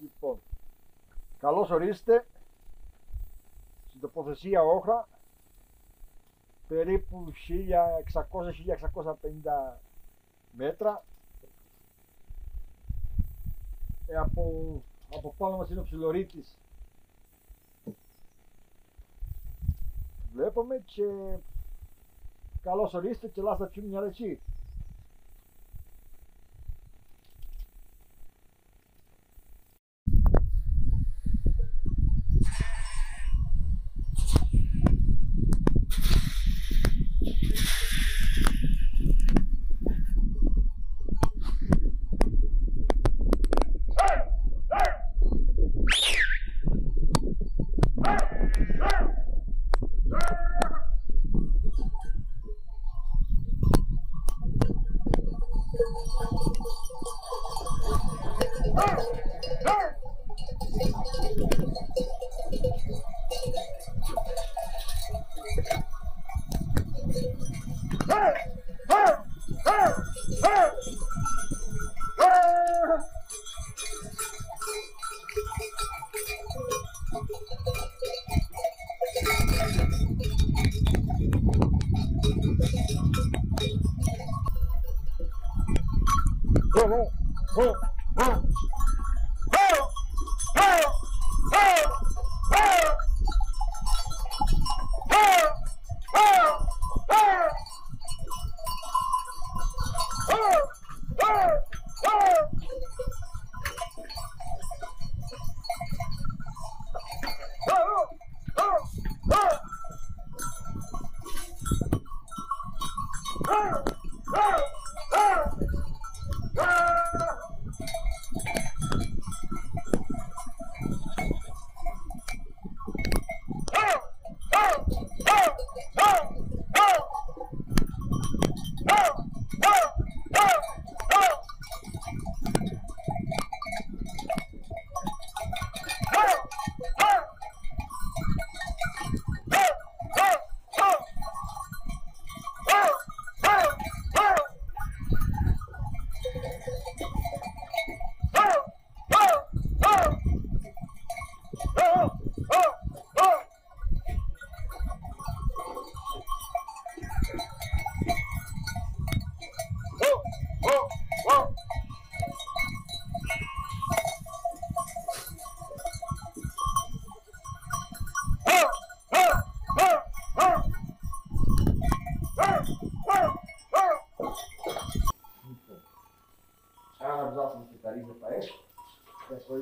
Λοιπόν, καλώς ορίστε στην τοποθεσία Όχρα, περίπου 1600-1650 μέτρα. Από πάνω μας είναι ο Ψιλορίτης, βλέπουμε, και καλώς ορίστε και λάστα ψήμια ρεσί.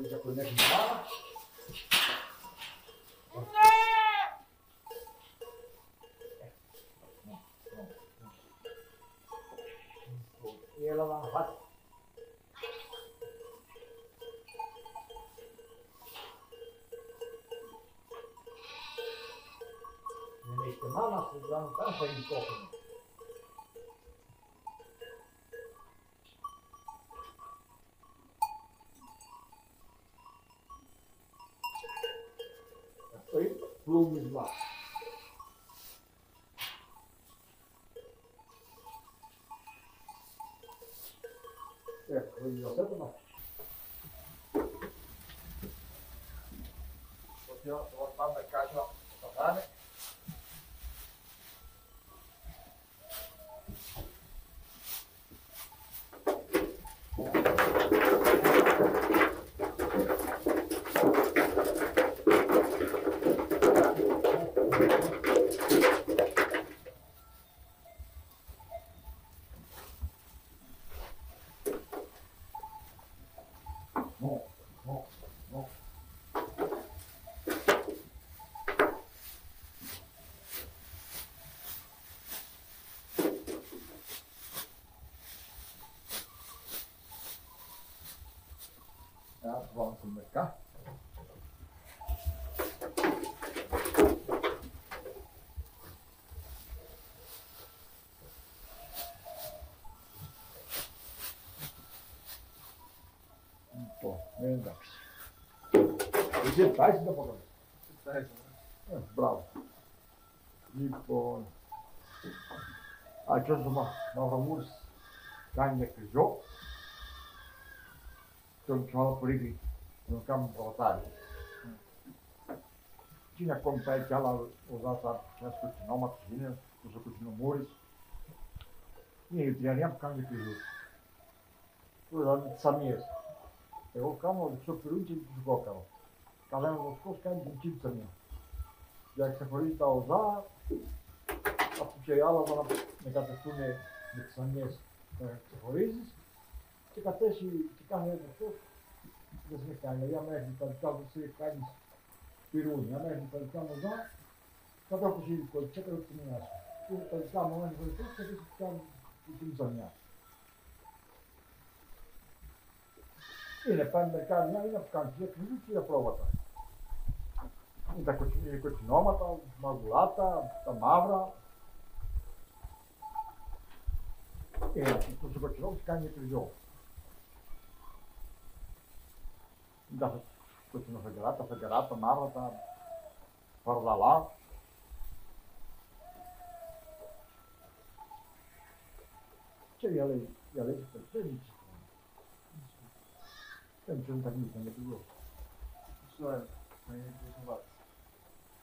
Já conhece o fala. E ela lá no rato. Neste mal, nós não estamos para ir correndo. volumes lá. Foi certo ou não? Vou botar na caixa para né? Vamos comunicar. Pô, ainda. Você faz ainda para faz, né? Bravo. E pô. Aqui nós vamos ganhar aquele jogo. Então, que fala por aí, no campo de otário. Tinha como para aquela usar as continuamas, os continuadores. E eu tinha por causa daquele jogo. Por lá de Samias. Eu o camo, o seu peru, tinha que jogar o camo. Cada um dos coisas caiu de tipo também. Já que se for isso a usar, a puxei ela na catastune de Samias, se for isso, se cateste, se carrega o seu, se me cai, aí a merda, então você cai peru, a merda, então usar, cada um puxei de coisa, checa o que me acha. Tu está a mão, você tem que ficar de Samias. E ne pa mercado não ainda ficar dia que não tinha prova tá. Ainda continua tá magulata, tá mavra. E tu se continua ficar entre jogo. Ainda continua federata, mavra tá para lá. Cheguei ali de frente. Tem que juntar nisso ainda que jogo. Isso é,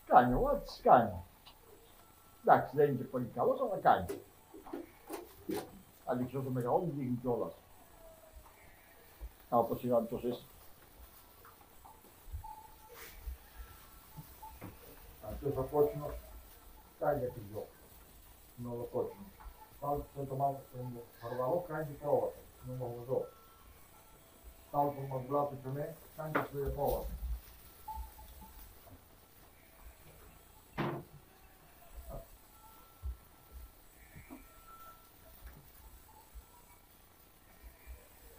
Canho, what's canho? Accidente por causa ou canho? Ali que eu tomei all the $20. A possibilidade de vocês. Antes eu pode não cair aqui jogo. Não lo pode. Tal se tomar para o canho de prova, não vou jogo. Tal como o lado também, canho de prova.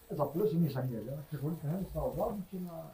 Esa plus ini sange ya, según que han estado dando China.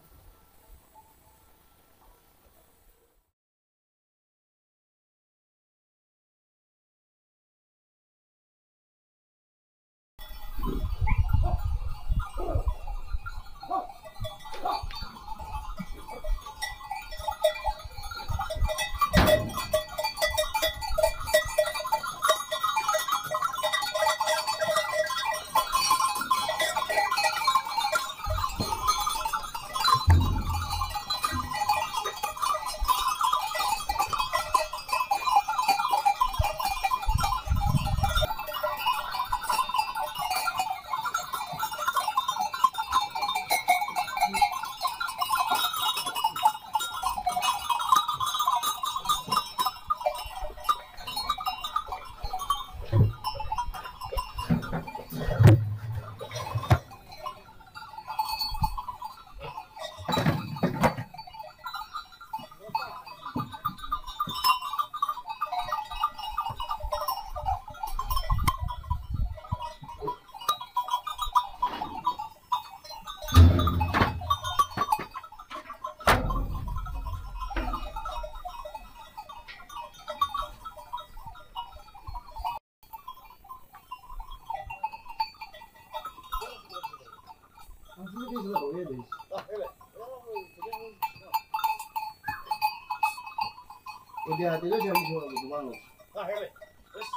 Udah jam 2 gitu malam. Ah, hele. Terus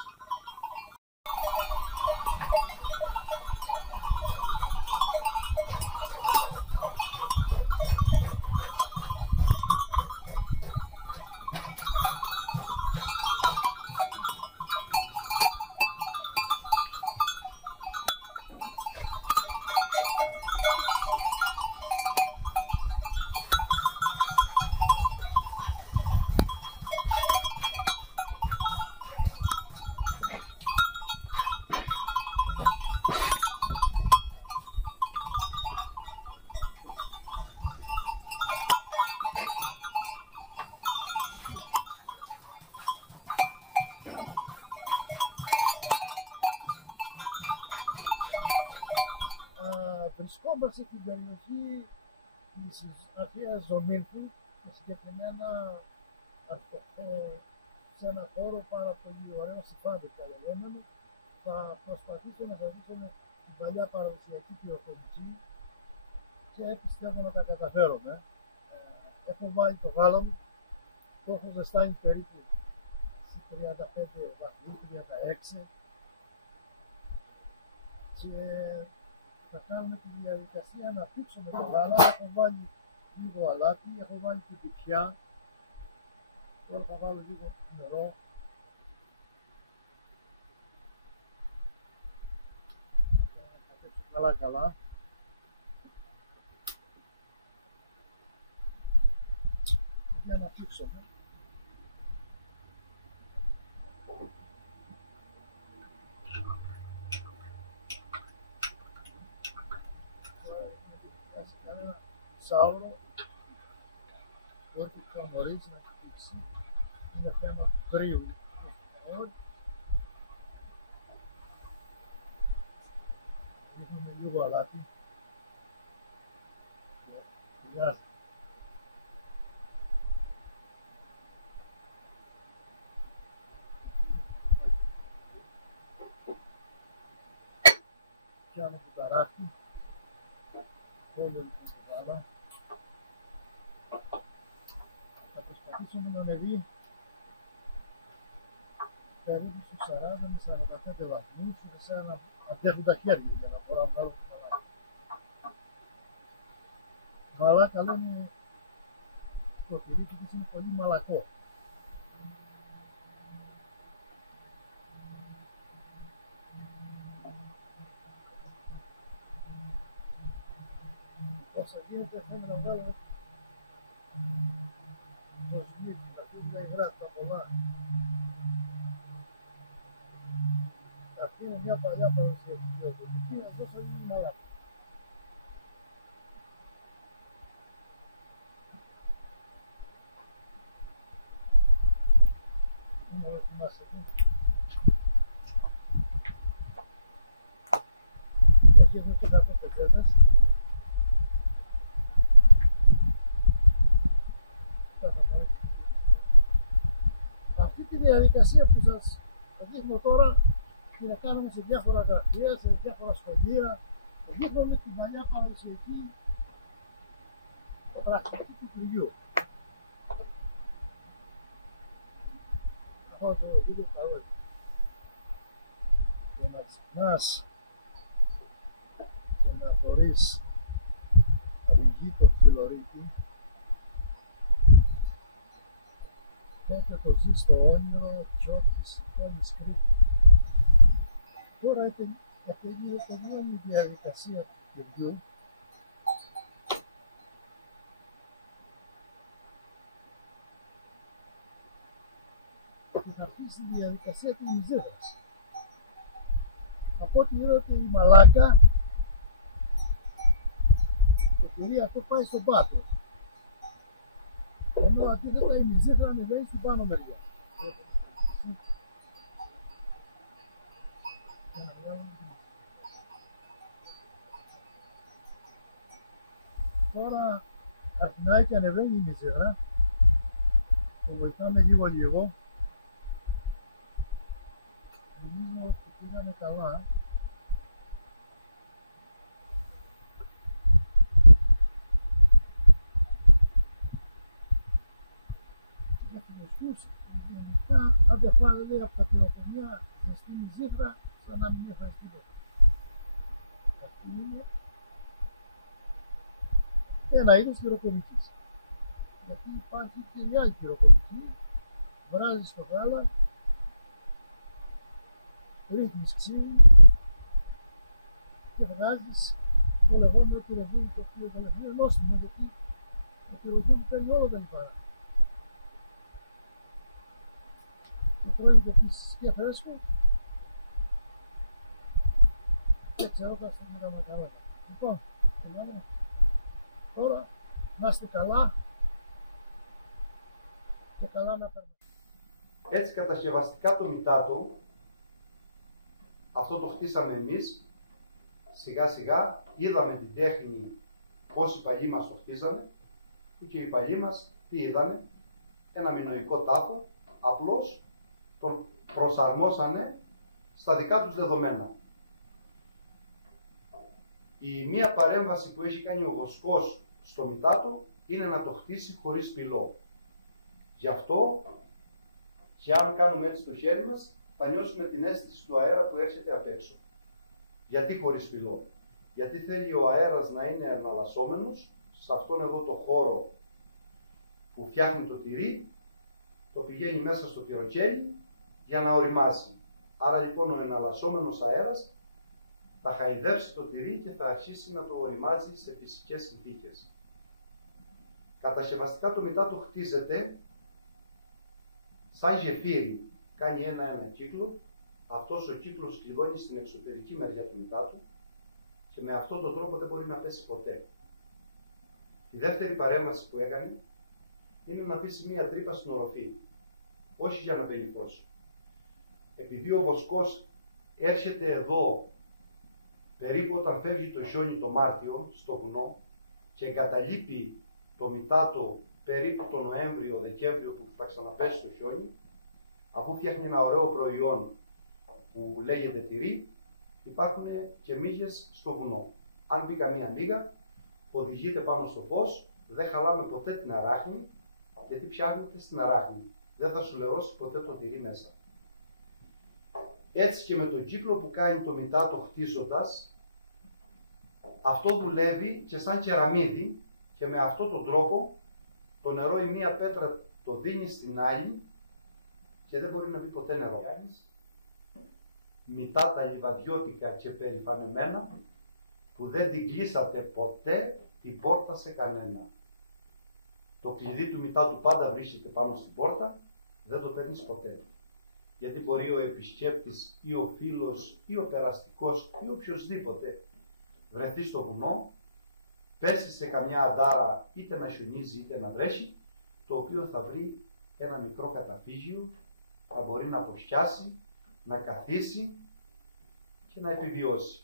βρισκόμαστε στην περιοχή της αρχαίας Ζωμήνθου και συγκεκριμένα σε ένα χώρο πάρα πολύ ωραίο, συμπάντηκα λεγόμενο. Θα προσπαθήσω να σας δείξω την παλιά παραδοσιακή πυροκομική και πιστεύω να τα καταφέρομαι. Έχω βάλει το γάλα μου, το έχω ζεστάνει περίπου στις 35 βαθμούς, 36 και θα κάνουμε τη διαδικασία να πήξουμε το γάλα. Έχω βάλει λίγο αλάτι, έχω βάλει την πιπιά. Τώρα θα βάλω λίγο νερό. Θα πέξω καλά. Για να πήξουμε. Κανένα σάουρο, ό,τι θα μπορείς να χτύξει, είναι θέμα του κρύου. Ρίχνουμε λίγο αλάτι. Χρειάζεται. Πιάνω κουταράκι. Όλο λοιπόν το γάλα. Θα προσπαθήσουμε να ανεβεί περίπου στους 40 με 45 βαθμούς, σε να αντέχουν τα χέρια για να μπορώ να βγάλω το μαλάκα. Μαλάκα λένε το τυρίκι της είναι πολύ μαλακό. Όσα γίνεται θέλουμε να βγάλουμε το σμίτι, να φύγουν τα υγρά, τα πολλά. Αυτή είναι μια παλιά παραδοσιακή πυροκομική, να δώσω λίγο μαλάκα. Να δοκιμάσετε. Εκεί έχουμε και 100 πετσέτες. Αυτή τη διαδικασία που σας δείχνω τώρα την κάνουμε σε διάφορα γραφεία, σε διάφορα σχολεία. Δείχνουμε την παλιά παραδοσιακή πρακτική του κρυιού. Αυτό το βίντεο καλό είναι. Και να ξυπνάς και να θωρείς αυγή το ψιλορίτι, τότε το ζεις στο όνειρο και ό,τι σηκώνεις κρύβει. Τώρα τελειώνει η διαδικασία του κυριού. Και θα αρχίσει η διαδικασία της μυζίδρας. Από ό,τι είδατε η μαλάκα, το τυρί αυτό πάει στον πάτο. Ενώ αντίθετα η μυζίδρα ανεβαίνει στην πάνω μεριά. Τώρα αρχινάει και ανεβαίνει η μυζίδρα. Το βοηθάμε λίγο. Νομίζω ότι πήγανε καλά. Για την ουστούση. Άντε λέει από τα πυροκομεία ζεστήνει ζύχρα σαν να μην έφερες τίποτα. Αυτή είναι ένα είδος πυροκομικής. Γιατί υπάρχει και η άλλη πυροκομική, βράζεις το γάλα, ρίχνεις ξύλι και βγάζεις το λεγόμενο πυροβούλι, το οποίο είναι νόστιμο, γιατί το πυροβούλι παίρνει όλα τα λιπαρά. Και τρώγεται επίσης και φρέσκο και ξερόκαστο με τα μακαρόνια. Λοιπόν, τελειώνω. Τώρα να είστε καλά και καλά να περνάτε. Έτσι κατασκευαστικά το μητάτο, αυτό το χτίσαμε εμείς, σιγά σιγά είδαμε την τέχνη πώς οι παλιοί μας το χτίσανε και οι παλιοί μας τι είδανε, ένα μινοϊκό τάφο, απλώς τον προσαρμόσανε στα δικά τους δεδομένα. Η μία παρέμβαση που έχει κάνει ο Βοσκός στο μητάτο είναι να το χτίσει χωρίς πυλό. Γι' αυτό και αν κάνουμε έτσι το χέρι μας, θα νιώσουμε την αίσθηση του αέρα που έρχεται απ' έξω. Γιατί χωρίς πυλό? Γιατί θέλει ο αέρας να είναι εναλλασσόμενος σε αυτόν εδώ το χώρο που φτιάχνει το τυρί, το πηγαίνει μέσα στο πυροκέλι για να οριμάσει. Άρα λοιπόν ο εναλλασσόμενος αέρας θα χαϊδεύσει το τυρί και θα αρχίσει να το οριμάζει σε φυσικές συνθήκες. Κατασκευαστικά το μητάτο χτίζεται σαν γεφύρι. Κάνει ένα κύκλο, αυτός ο κύκλος κλειδώνει στην εξωτερική μεριά του μητάτου και με αυτόν τον τρόπο δεν μπορεί να πέσει ποτέ. Η δεύτερη παρέμβαση που έκανε είναι να αφήσει μία τρύπα στην οροφή, όχι για να μπαίνει φως. Επειδή ο βοσκός έρχεται εδώ περίπου όταν φεύγει το χιόνι το Μάρτιο στο βουνό και εγκαταλείπει το μητάτο περίπου το Νοέμβριο-Δεκέμβριο που θα ξαναπέσει το χιόνι, αφού φτιάχνει ένα ωραίο προϊόν που λέγεται τυρί, υπάρχουν και μύγες στο βουνό. Αν μπει καμία μύγα, οδηγείται πάνω στο φως, δεν χαλάμε ποτέ την αράχνη, γιατί πιάνεται στην αράχνη. Δεν θα σου λερώσει ποτέ το τυρί μέσα. Έτσι και με τον κύκλο που κάνει το μητάτο χτίζοντας, αυτό δουλεύει και σαν κεραμίδι και με αυτόν τον τρόπο το νερό η μία πέτρα το δίνει στην άλλη και δεν μπορεί να μπει ποτέ νερό. Μητάτα λιβαδιώτικα και περηφανεμένα που δεν την κλείσατε ποτέ την πόρτα σε κανένα. Το κλειδί του μητάτου πάντα βρίσκεται πάνω στην πόρτα, δεν το παίρνεις ποτέ. Γιατί μπορεί ο επισκέπτης ή ο φίλος ή ο περαστικός ή οποιοσδήποτε βρεθεί στο βουνό, πέσει σε καμιά αντάρα είτε να χιονίζει είτε να βρέχει, το οποίο θα βρει ένα μικρό καταφύγιο, θα μπορεί να αποσκιάσει, να καθίσει και να επιβιώσει.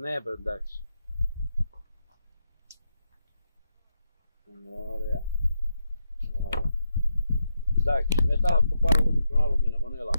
Ναι, εντάξει. Ωραία. Εντάξει, μετά θα το πάρω και τον άλλο μήνα, Μανέλα.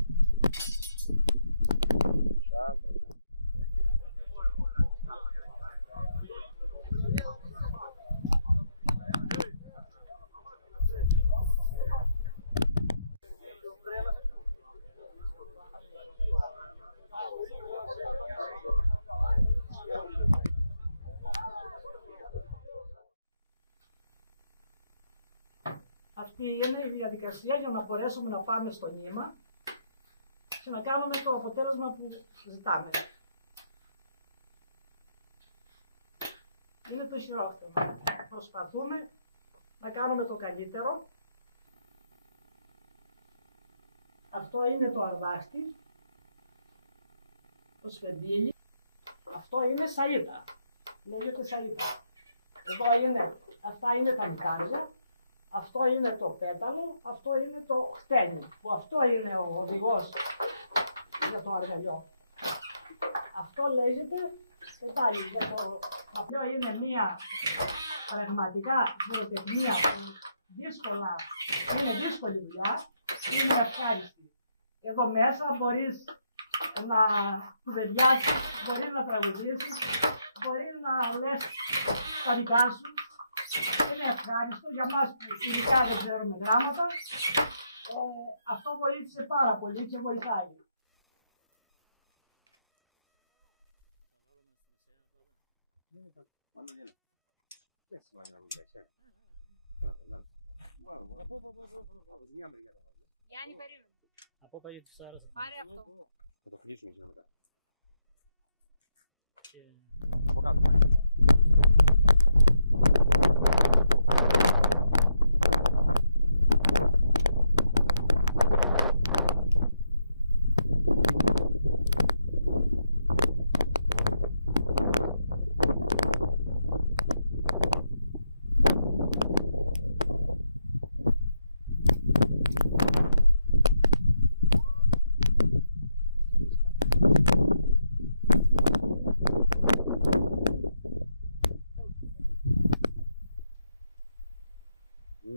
Αυτή είναι η διαδικασία για να μπορέσουμε να πάμε στο νήμα και να κάνουμε το αποτέλεσμα που ζητάμε. Είναι το χειρόφθονο. Προσπαθούμε να κάνουμε το καλύτερο. Αυτό είναι το αρδάστη, το σφεντίλι. Αυτό είναι σαΐτα. Λέγεται σαΐτα. Εδώ είναι, αυτά είναι τα μητάρια. Αυτό είναι το πέταλο, αυτό είναι το χτένι, που αυτό είναι ο οδηγός για το αργαλιό. Αυτό λέγεται πετάλι. Αυτό είναι μια πραγματικά βιοτεχνία που είναι δύσκολη δουλειά, είναι ευχάριστη. Εδώ μέσα μπορείς να κουβεντιάσεις, μπορείς να τραγουδήσεις, μπορείς να λες τα δικά σου. Είναι ευχάριστο για μας που ειδικά δεν ξέρουμε γράμματα. Αυτό βοήθησε πάρα πολύ και βοηθάει. Γιάννη, περίμενε. Από πάγια της Σάρας. Πάρε αυτό. Και... Από κάτω.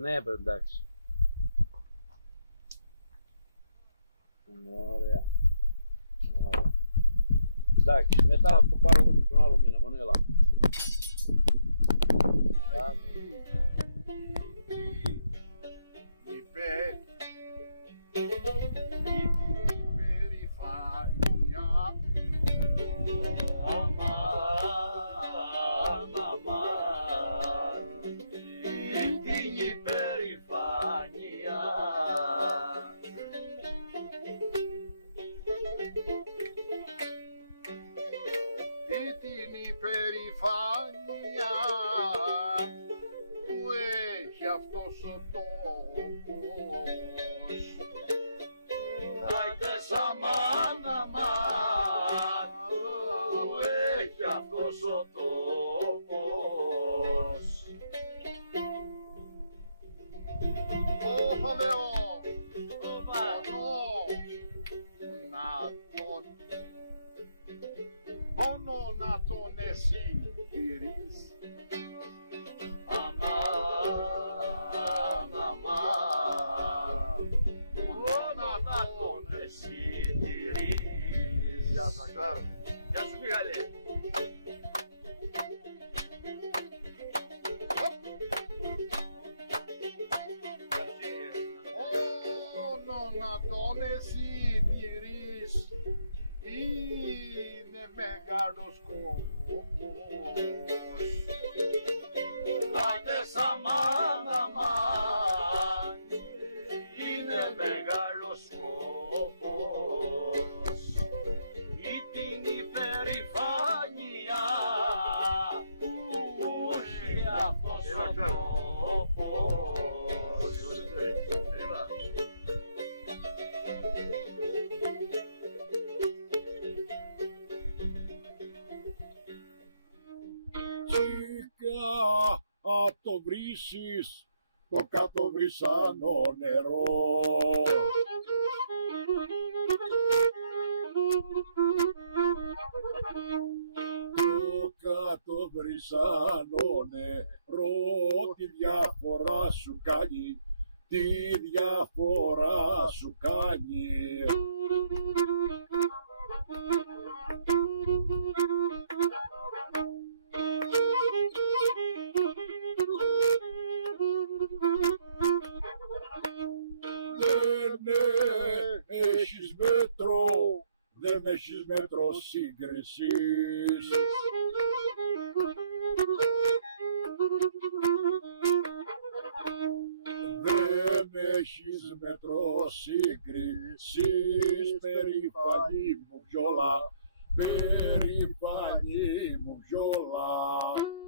Ναι, εντάξει. Ωραία. Εντάξει, μετά θα το πάρω και τον άλλο μήνα, Μανέλα. βρίσεις το κάτω βρυσάνο νερό. Το κάτω βρυσάνο νερό τη διαφορά σου κάνει, τη διαφορά σου κάνει. Δεν έχεις μέτρο σύγκρισης. Δεν έχεις μέτρο σύγκρισης, περήφανη μου βιόλα, περήφανη μου βιόλα.